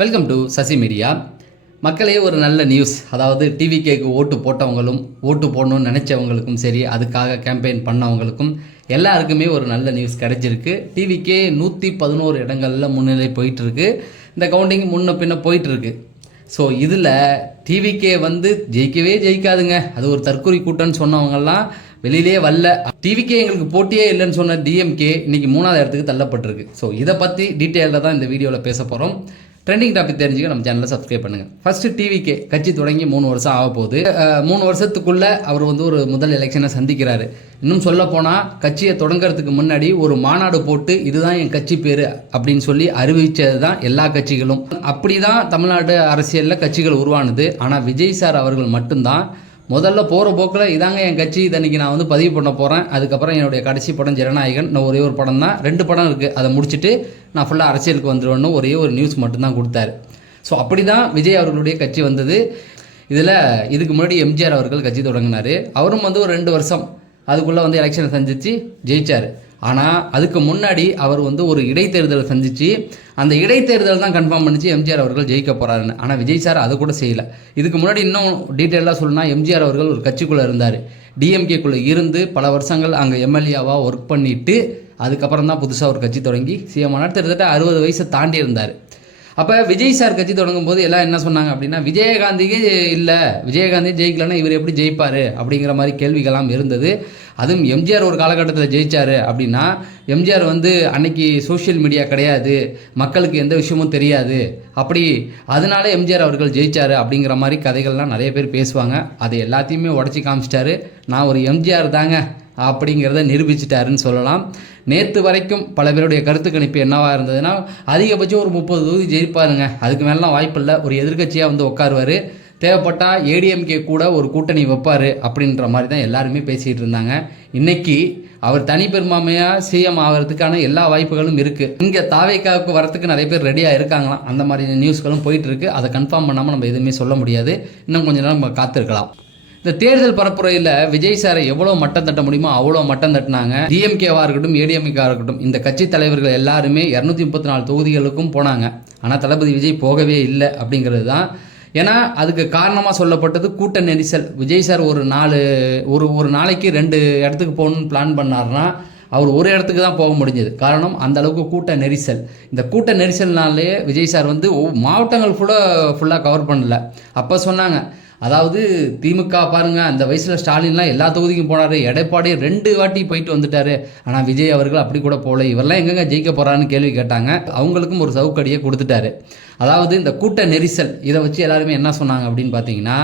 Welcome to Sasi media. மக்களே, ஒரு நல்ல நியூஸ். அதாவது டிவிகேக்கு ஓட்டு போட்டவங்களும் ஓட்டு போடணும்னு நினச்சவங்களுக்கும் சரி, அதுக்காக கேம்பெயின் பண்ணவங்களுக்கும் எல்லாருக்குமே ஒரு நல்ல நியூஸ் கிடைச்சிருக்கு. டிவிகே 111 இடங்களில் முன்னிலை போயிட்டுருக்கு. இந்த கவுண்டிங் முன்ன பின்ன போயிட்டுருக்கு. ஸோ இதில் டிவிகே ஜெயிக்கவே ஜெயிக்காதுங்க, அது ஒரு தற்கொலை கூட்டம்னு சொன்னவங்கெல்லாம் வெளியிலே வரல. டிவிகே எங்களுக்கு போட்டியே இல்லைன்னு சொன்ன டிஎம்கே இன்னைக்கு 3வது இடத்துக்கு தள்ளப்பட்டிருக்கு. ஸோ இதை பற்றி டீட்டெயிலாக தான் இந்த வீடியோவில் பேச போகிறோம். ட்ரெண்டிங் டாபிக் தெரிஞ்சுக்க நம்ம சேனலை சப்ஸ்கிரைப் பண்ணுங்கள். ஃபஸ்ட்டு டிவிகே கட்சி தொடங்கி 3 வருஷம் ஆக போகுது. 3 வருஷத்துக்குள்ளே அவர் ஒரு முதல் எலெக்ஷனை சந்திக்கிறாரு. இன்னும் சொல்ல போனால் கட்சியை தொடங்கிறதுக்கு முன்னாடி ஒரு மாநாடு போட்டு இதுதான் என் கட்சி பேர் அப்படின்னு சொல்லி அறிவித்தது தான் எல்லா கட்சிகளும். அப்படி தான் தமிழ்நாடு அரசியலில் கட்சிகள் உருவானது. ஆனால் விஜய் சார் அவர்கள் மட்டும்தான் முதல்ல போகிற போக்கில் இதாங்க என் கட்சி, இதன்னைக்கு நான் பதிவு பண்ண போகிறேன், அதுக்கப்புறம் என்னுடைய கடைசி படம் ஜனநாயகன், நான் ஒரே ஒரு படம் தான், 2 படம் இருக்குது, அதை முடிச்சுட்டு நான் ஃபுல்லாக அரசியலுக்கு வந்துடுவேன்னு ஒரே ஒரு நியூஸ் மட்டும்தான் கொடுத்தாரு. ஸோ அப்படி தான் விஜய் அவர்களுடைய கட்சி வந்தது. இதுக்கு முன்னாடி எம்ஜிஆர் அவர்கள் கட்சி தொடங்கினார். அவரும் ஒரு 2 வருஷம் அதுக்குள்ளே எலெக்ஷனை சந்தித்து ஜெயித்தார். ஆனால் அதுக்கு முன்னாடி அவர் ஒரு இடைத்தேர்தலை சந்தித்து அந்த இடைத்தேர்தல் தான் கன்ஃபார்ம் பண்ணிச்சு எம்ஜிஆர் அவர்கள் ஜெயிக்க போகிறாருன்னு. ஆனால் விஜய் சார் அதை கூட செய்யலை. இதுக்கு முன்னாடி இன்னும் டீட்டெயிலாக சொல்லணும்னா, எம்ஜிஆர் அவர்கள் ஒரு கட்சிக்குள்ளே இருந்தார். டிஎம்கேக்குள்ளே இருந்து பல வருஷங்கள் அங்கே எம்எல்ஏவாக ஒர்க் பண்ணிவிட்டு அதுக்கப்புறம் தான் புதுசாக ஒரு கட்சி தொடங்கி சிஎம் ஆனார். கிட்டத்தட்ட 60 வயசை தாண்டி இருந்தார். அப்போ விஜய் சார் கட்சி தொடங்கும் போது எல்லாம் என்ன சொன்னாங்க அப்படின்னா, விஜயகாந்திக்கு இல்லை, விஜயகாந்தி ஜெயிக்கலன்னா இவர் எப்படி ஜெயிப்பார் அப்படிங்கிற மாதிரி கேள்விகள்லாம் இருந்தது. அதுவும் எம்ஜிஆர் ஒரு காலகட்டத்தில் ஜெயிச்சார் அப்படின்னா, எம்ஜிஆர் அன்னைக்கு சோஷியல் மீடியா கிடையாது, மக்களுக்கு எந்த விஷயமும் தெரியாது, அதனால எம்ஜிஆர் அவர்கள் ஜெயிச்சார் அப்படிங்கிற மாதிரி கதைகள்லாம் நிறைய பேர் பேசுவாங்க. அதை எல்லாத்தையுமே உடச்சி காமிச்சிட்டாரு. நான் ஒரு எம்ஜிஆர் தாங்க அப்படிங்கிறத நிரூபிச்சிட்டாருன்னு சொல்லலாம். நேற்று வரைக்கும் பல பேருடைய கருத்து கணிப்பு என்னவாக இருந்ததுன்னா, அதிகபட்சம் ஒரு 30 தொகுதி ஜெயிப்பாருங்க, அதுக்கு மேலாம் வாய்ப்பு இல்லை, ஒரு எதிர்கட்சியாக உட்காருவார், தேவைப்பட்டால் ஏடிஎம்கே கூட ஒரு கூட்டணி வைப்பார் அப்படின்ற மாதிரி தான் எல்லாருமே பேசிகிட்டு இருந்தாங்க. இன்றைக்கி அவர் தனிப்பெரும்பான்மையாக சிஎம் ஆகிறதுக்கான எல்லா வாய்ப்புகளும் இருக்குது. இங்கே தாவேக்காவுக்கு வரத்துக்கு நிறைய பேர் ரெடியாக இருக்காங்களாம். அந்த மாதிரி நியூஸ்களும் போயிட்டுருக்கு. அதை கன்ஃபார்ம் பண்ணாமல் நம்ம எதுவுமே சொல்ல முடியாது. இன்னும் கொஞ்சம் நேரம் நம்ம காத்திருக்கலாம். இந்த தேர்தல் பரப்புரையில் விஜய் சாரை எவ்வளோ மட்டம் தட்ட முடியுமோ அவ்வளோ மட்டம் தட்டினாங்க. டிஎம்கேவாக இருக்கட்டும், ஏடிஎம்கேவாக இருக்கட்டும், இந்த கட்சி தலைவர்கள் எல்லாருமே 234 தொகுதிகளுக்கும் போனாங்க. ஆனால் தளபதி விஜய் போகவே இல்லை அப்படிங்கிறது தான். ஏன்னா அதுக்கு காரணமாக சொல்லப்பட்டது கூட்ட நெரிசல். விஜய் சார் ஒரு நாளைக்கு 2 இடத்துக்கு போகணுன்னு பிளான் பண்ணார்னா அவர் ஒரு இடத்துக்கு தான் போக முடிஞ்சது. காரணம் அந்த அளவுக்கு கூட்ட நெரிசல். இந்த கூட்ட நெரிசல்னாலே விஜய் சார் மாவட்டங்கள் ஃபுல்லாக கவர் பண்ணல. அப்போ சொன்னாங்க, அதாவது திமுக பாருங்க, அந்த வயசில் ஸ்டாலின்லாம் எல்லா தொகுதிக்கும் போனார், எடப்பாடி 2 வாட்டி போயிட்டு வந்துட்டார், ஆனால் விஜய் அவர்கள் அப்படி கூட போகல, இவரெல்லாம் எங்கெங்க ஜெயிக்க போகிறான்னு கேள்வி கேட்டாங்க. அவங்களுக்கும் ஒரு சவுக்கடியை கொடுத்துட்டாரு. அதாவது இந்த கூட்ட நெரிசல் இதை வச்சு எல்லாருமே என்ன சொன்னாங்க அப்படின்னு பார்த்தீங்கன்னா,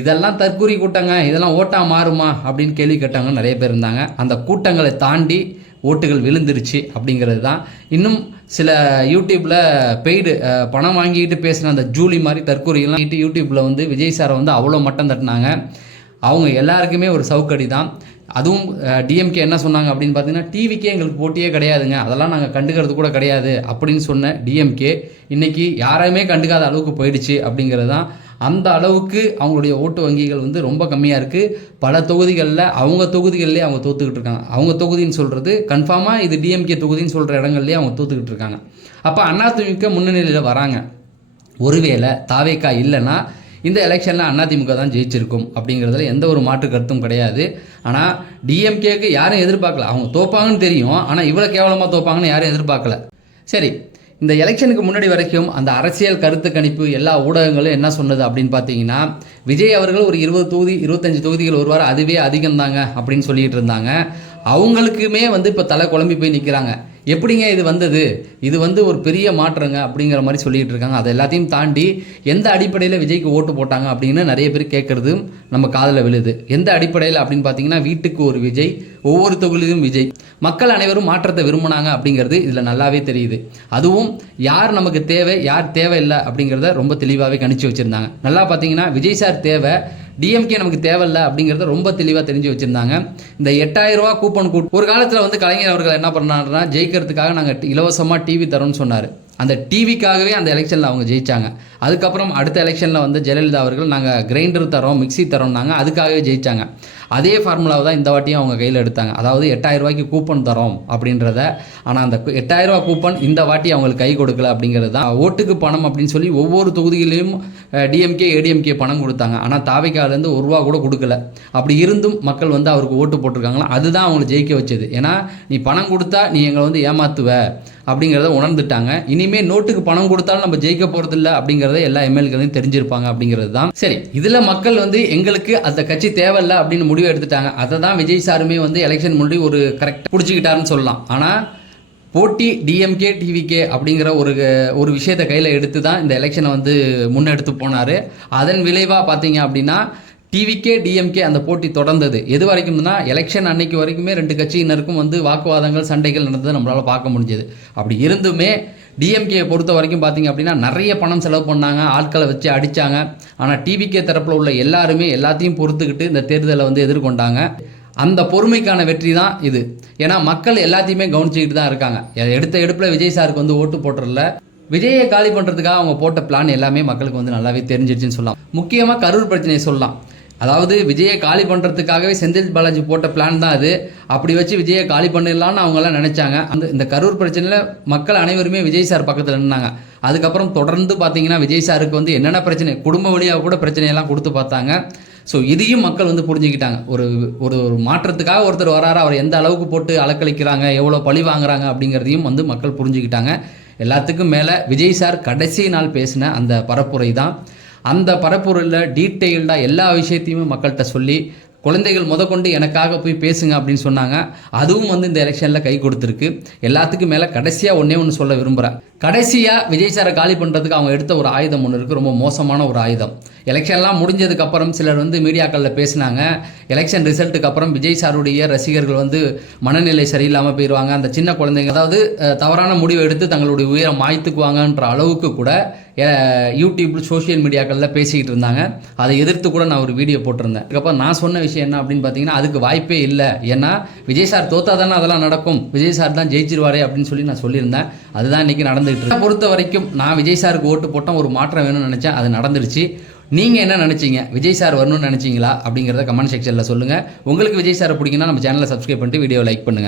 இதெல்லாம் தற்கூரி கூட்டங்க, இதெல்லாம் ஓட்டா மாறுமா அப்படின்னு கேள்வி கேட்டாங்க. நிறைய பேர் இருந்தாங்க. அந்த கூட்டங்களை தாண்டி ஓட்டுகள் விழுந்துருச்சு அப்படிங்கிறது தான். இன்னும் சில யூடியூப்பில் பெய்டு பணம் வாங்கிட்டு பேசுகிற அந்த ஜூலி மாதிரி தற்கூரியெல்லாம் யூடியூப்பில் விஜய் சாரை அவ்வளோ மட்டம் தட்டினாங்க. அவங்க எல்லாருக்குமே ஒரு சவுக்கடி தான். அதுவும் டிஎம்கே என்ன சொன்னாங்க அப்படின்னு பார்த்தீங்கன்னா, டிவிக்கே எங்களுக்கு போட்டியே கிடையாதுங்க, அதெல்லாம் நாங்கள் கண்டுக்கிறது கூட கிடையாது அப்படின்னு சொன்ன டிஎம்கே இன்றைக்கி யாரையுமே கண்டுக்காத அளவுக்கு போயிடுச்சு அப்படிங்கிறது தான். அந்த அளவுக்கு அவங்களுடைய ஓட்டு வங்கிகள் ரொம்ப கம்மியாக இருக்குது. பல தொகுதிகளில் அவங்க தொகுதிகளிலே அவங்க தோற்றுக்கிட்டு இருக்காங்க. அவங்க தொகுதின்னு சொல்கிறது கன்ஃபார்மாக இது டிஎம்கே தொகுதின்னு சொல்கிற இடங்கள்லேயே அவங்க தோற்றுக்கிட்டு இருக்காங்க. அப்போ அதிமுக முன்னணியில் வராங்க. ஒருவேளை தாவேக்கா இல்லைன்னா இந்த எலெக்ஷனில் அதிமுக தான் ஜெயிச்சிருக்கும் அப்படிங்கிறதுல எந்த ஒரு மாற்று கருத்தும் கிடையாது. ஆனால் டிஎம்கேக்கு யாரும் எதிர்பார்க்கல. அவங்க தோப்பாங்கன்னு தெரியும், ஆனால் இவ்வளோ கேவலமாக தோப்பாங்கன்னு யாரும் எதிர்பார்க்கல. சரி, இந்த எலெக்ஷனுக்கு முன்னாடி வரைக்கும் அந்த அரசியல் கருத்து கணிப்பு எல்லா ஊடகங்களும் என்ன சொன்னது அப்படின்னு பார்த்தீங்கன்னா, விஜய் அவர்கள் ஒரு 20 தொகுதி 25 தொகுதிகள் வருவார், அதுவே அதிகம்தாங்க அப்படின்னு சொல்லிட்டு இருந்தாங்க. அவங்களுக்குமே இப்போ தலை குழம்பி போய் நிற்கிறாங்க. எப்படிங்க இது வந்தது, இது ஒரு பெரிய மாற்றங்க அப்படிங்கிற மாதிரி சொல்லிகிட்டு இருக்காங்க. அதை எல்லாத்தையும் தாண்டி எந்த அடிப்படையில் விஜய்க்கு ஓட்டு போட்டாங்க அப்படின்னு நிறைய பேர் கேட்குறதும் நம்ம காதில் விழுது. எந்த அடிப்படையில் அப்படின்னு பார்த்தீங்கன்னா, வீட்டுக்கு ஒரு விஜய், ஒவ்வொரு தொகுதியிலும் விஜய், மக்கள் அனைவரும் மாற்றத்தை விரும்பினாங்க அப்படிங்கிறது இதில் நல்லாவே தெரியுது. அதுவும் யார் நமக்கு தேவை யார் தேவையில்லை அப்படிங்கிறத ரொம்ப தெளிவாகவே கணிச்சு வச்சுருந்தாங்க. நல்லா பார்த்தீங்கன்னா, விஜய் சார் தேவை, டிஎம்கே நமக்கு தேவையில்லை அப்படிங்கிறத ரொம்ப தெளிவாக தெரிஞ்சு வச்சுருந்தாங்க. இந்த 8000 ரூபா கூப்பன் ஒரு காலத்தில் கலைஞர் அவர்கள் என்ன பண்ணாருன்னா, ஜெயிக்கிறதுக்காக நாங்கள் இலவசமாக டிவி தரோம்னு சொன்னார். அந்த டிவிக்காகவே அந்த எலெக்ஷனில் அவங்க ஜெயித்தாங்க. அதுக்கப்புறம் அடுத்த எலெக்ஷனில் ஜெயலலிதா அவர்கள் நாங்கள் கிரைண்டர் தரோம், மிக்சி தரோம்னாங்க, அதுக்காகவே ஜெயித்தாங்க. அதே ஃபார்முலாவை தான் இந்த வாட்டியும் அவங்க கையில் எடுத்தாங்க. அதாவது 8000 ரூபாய்க்கு கூப்பன் தரோம் அப்படின்றத. ஆனால் அந்த 8000 ரூபா கூப்பன் இந்த வாட்டி அவங்களுக்கு கை கொடுக்கல அப்படிங்கிறது தான். ஓட்டுக்கு பணம் அப்படின்னு சொல்லி ஒவ்வொரு தொகுதிகளிலும் டிஎம்கே ஏடிஎம்கே பணம் கொடுத்தாங்க. ஆனால் தாவேகாலேருந்து ஒரு ரூபா கூட கொடுக்கல. அப்படி இருந்தும் மக்கள் வந்து அவருக்கு ஓட்டு போட்டிருக்காங்களா, அதுதான் அவங்களை ஜெயிக்க வச்சது. ஏன்னா நீ பணம் கொடுத்தா நீ எங்களை வந்து ஏமாத்துவ அப்படிங்கிறத உணர்ந்துட்டாங்க. இனிமேல் நோட்டுக்கு பணம் கொடுத்தாலும் நம்ம ஜெயிக்க போகிறதில்ல அப்படிங்கிறத எல்லா எம்எல்ஏக்களையும் தெரிஞ்சிருப்பாங்க அப்படிங்கிறது தான். சரி, இதில் மக்கள் வந்து எங்களுக்கு அந்த கட்சி தேவையில்லை அப்படின்னு முடிவு எடுத்துட்டாங்க. அதை தான் விஜய் சாருமே வந்து எலெக்ஷன் முன்னாடி ஒரு கரெக்டாக பிடிச்சிக்கிட்டாருன்னு சொல்லலாம். ஆனால் போட்டி டிஎம்கே டிவிகே அப்படிங்கிற ஒரு விஷயத்தை கையில் எடுத்து தான் இந்த எலெக்ஷனை வந்து முன்னெடுத்து போனார். அதன் விளைவாக பார்த்தீங்க அப்படின்னா டிவிகே டிஎம்கே அந்த போட்டி தொடர்ந்தது. எது வரைக்கும்னா எலெக்ஷன் அன்னைக்கு வரைக்குமே 2 கட்சியினருக்கும் வந்து வாக்குவாதங்கள் சண்டைகள் நடந்தது நம்மளால் பார்க்க முடிஞ்சது. அப்படி இருந்துமே டிஎம்கேயை பொறுத்த வரைக்கும் பார்த்தீங்க அப்படின்னா நிறைய பணம் செலவு பண்ணாங்க, ஆட்களை வச்சு அடித்தாங்க. ஆனால் டிவிகே தரப்பில் உள்ள எல்லாருமே எல்லாத்தையும் பொறுத்துக்கிட்டு இந்த தேர்தலை வந்து எதிர்கொண்டாங்க. அந்த பொறுமைக்கான வெற்றி தான் இது. ஏன்னா மக்கள் எல்லாத்தையுமே கவனிச்சுக்கிட்டு தான் இருக்காங்க. எடுத்த எடுப்பில் விஜய் சாருக்கு வந்து ஓட்டு போட்டுறல, விஜயை காலி பண்ணுறதுக்காக அவங்க போட்ட பிளான் எல்லாமே மக்களுக்கு வந்து நல்லாவே தெரிஞ்சிருச்சுன்னு சொல்லலாம். முக்கியமாக கரூர் பிரச்சனையை சொல்லலாம். அதாவது விஜயை காலி பண்ணுறதுக்காகவே செந்தில் பாலாஜி போட்ட பிளான் தான் அது. அப்படி வச்சு விஜயை காலி பண்ணிடலான்னு அவங்கெல்லாம் நினச்சாங்க. இந்த கரூர் பிரச்சனையில் மக்கள் அனைவருமே விஜய் சார் பக்கத்தில் நின்னாங்க. அதுக்கப்புறம் தொடர்ந்து பார்த்தீங்கன்னா விஜய் சாருக்கு வந்து என்னென்ன பிரச்சனை, குடும்ப வழியாக கூட பிரச்சனையெல்லாம் கொடுத்து பார்த்தாங்க. ஸோ இதையும் மக்கள் வந்து புரிஞ்சுக்கிட்டாங்க. ஒரு ஒரு மாற்றத்துக்காக ஒருத்தர் வராரு, அவர் எந்த அளவுக்கு போட்டு அலக்களிக்கிறாங்க, எவ்வளோ பழி வாங்குறாங்க அப்படிங்கிறதையும் வந்து மக்கள் புரிஞ்சுக்கிட்டாங்க. எல்லாத்துக்கும் மேலே விஜய் சார் கடைசி நாள் பேசின அந்த பரப்புரை தான். அந்த பரப்புரையில் டீட்டெயில்டாக எல்லா விஷயத்தையுமே மக்கள்கிட்ட சொல்லி, குழந்தைகள் முதற்கொண்டு எனக்காக போய் பேசுங்க அப்படின்னு சொன்னாங்க. அதுவும் வந்து இந்த எலெக்ஷனில் கை கொடுத்துருக்கு. எல்லாத்துக்கும் மேலே கடைசியாக ஒன்று சொல்ல விரும்புகிறேன். கடைசியாக விஜய் சாரை காலி பண்ணுறதுக்கு அவங்க எடுத்த ஒரு ஆயுதம் ஒன்று இருக்குது, ரொம்ப மோசமான ஒரு ஆயுதம். எலெக்ஷன்லாம் முடிஞ்சதுக்கப்புறம் சிலர் வந்து மீடியாக்களில் பேசினாங்க, எலெக்ஷன் ரிசல்ட்டுக்கு அப்புறம் விஜய் சாருடைய ரசிகர்கள் வந்து மனநிலை சரியில்லாமல் போயிடுவாங்க, அந்த சின்ன குழந்தைங்க அதாவது தவறான முடிவை எடுத்து தங்களுடைய உயிரை மாய்த்துக்குவாங்கன்ற அளவுக்கு கூட யூடியூப் சோஷியல் மீடியாக்களில் பேசிக்கிட்டு இருந்தாங்க. அதை எதிர்த்து கூட நான் ஒரு வீடியோ போட்டிருந்தேன். அதுக்கப்புறம் நான் சொன்ன விஷயம் என்ன அப்படின்னு பார்த்தீங்கன்னா, அதுக்கு வாய்ப்பே இல்லை. ஏன்னா விஜய் சார் தோத்தா தானே அதெல்லாம் நடக்கும், விஜய் சார் தான் ஜெயிச்சிருவாரே அப்படின்னு சொல்லி நான் சொல்லியிருந்தேன். அதுதான் இன்றைக்கி நடந்துகிட்டு இருக்கு. பொறுத்த வரைக்கும் நான் விஜய் சாருக்கு ஓட்டு போட்டால் ஒரு மாற்றம் வேணும்னு நினச்சேன், அது நடந்துருச்சு. நீங்கள் என்ன நினச்சிங்க? விஜய் சார் வரணும்னு நினச்சிங்களா அப்படிங்கிறத கமெண்ட் செக்ஷனில் சொல்லுங்கள். உங்களுக்கு விஜய் சாரை பிடிக்குன்னா நம்ம சேனலை சப்ஸ்கிரைப் பண்ணிட்டு வீடியோ லைக் பண்ணுங்கள்.